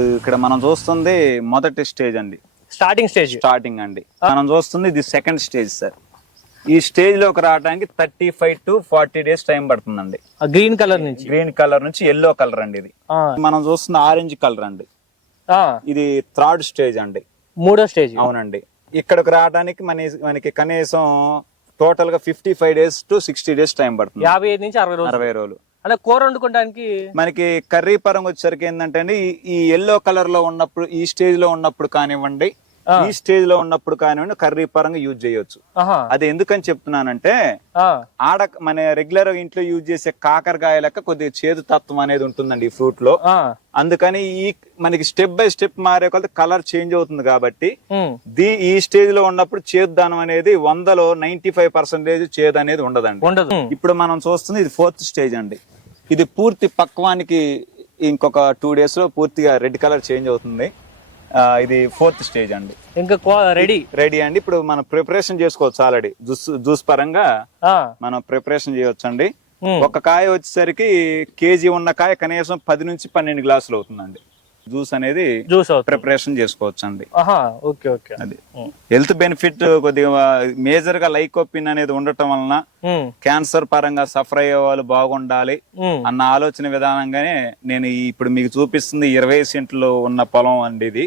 ఇక్కడ మనం చూస్తుంది మొదటి స్టేజ్ అండి. స్టార్టింగ్ స్టేజ్ స్టార్టింగ్ అండి. మనం చూస్తుంది ఇది సెకండ్ స్టేజ్ సార్ ఈ స్టేజ్లోకి రావడానికి thirty five to forty days time పడుతుందండి గ్రీన్ కలర్ నుంచి. గ్రీన్ కలర్ నుంచి ఎల్లో కలర్ అండి ఇది. ఆ, మనం చూస్తుంది ఆరెంజ్ కలర్ అండి. ఇది థర్డ్ స్టేజ్ అండి. మూడో స్టేజ్ అవునండి. ఇక్కడికి రావడానికి మన మనకి కనీసం టోటల్గా fifty five days to sixty days time పడుతుంది. యాభై ఐదు నుంచి అరవై రోజులు. అరవై రోజులు. అంటే కూర వండుకోవడానికి మనకి కర్రీ పరంగా వచ్చేసరికి ఏంటంటే అండి ఈ- ఎల్లో కలర్లో ఉన్నప్పుడు ఈ స్టేజ్లో ఉన్నప్పుడు కానివ్వండి. ఈ స్టేజ్లో ఉన్నప్పుడు కానివ్వండి కర్రీ పరంగా యూజ్ చేయొచ్చు. అది ఎందుకని చెప్తున్నానంటే ఆడ మన రెగ్యులర్ ఇంట్లో యూజ్ చేసే కాకరకాయ లెక్క కొద్దిగా చేదు తత్వం అనేది ఉంటుందండి ఈ ఫ్రూట్లో. అందుకని ఈ మనకి స్టెప్ బై స్టెప్ మారే కొలది కలర్ చేంజ్ అవుతుంది కాబట్టి దీ ఈ స్టేజ్లో ఉన్నప్పుడు చేదుదానం అనేది వందలో నైన్టీ ఫైవ్ పర్సెంటేజ్ చేదు అనేది ఉండదండి. ఉండదు. ఇప్పుడు మనం చూస్తుంది ఇది ఫోర్త్ స్టేజ్ అండి. ఇది పూర్తి పక్వానికి ఇంకొక టూ డేస్లో పూర్తిగా రెడ్ కలర్ చేంజ్ అవుతుంది. ఇది ఫోర్త్ స్టేజ్ అండి. ఇంకా రెడీ రెడీ అండి. ఇప్పుడు మనం ప్రిపరేషన్ చేసుకోవచ్చు ఆల్రెడీ జ్యూస్ జ్యూస్ పరంగా మనం ప్రిపరేషన్ చేయొచ్చు అండి. ఒక కాయ వచ్చేసరికి కేజీ ఉన్న కాయ కనీసం పది నుంచి పన్నెండు గ్లాసులు అవుతుందండి. జ్యూస్ అనేది జ్యూస్ ప్రిపరేషన్ చేసుకోవచ్చు అండి ఓకే ఓకే. అది. హెల్త్ బెనిఫిట్ కొద్దిగా మేజర్గా లైకోపిన్ అనేది ఉండటం వలన క్యాన్సర్ పరంగా సఫర్ అయ్యే వాళ్ళు బాగుండాలి అన్న ఆలోచన విధానంగానే నేను ఇప్పుడు మీకు చూపిస్తుంది ఇరవై సెంట్లు ఉన్న పొలం అండి ఇది.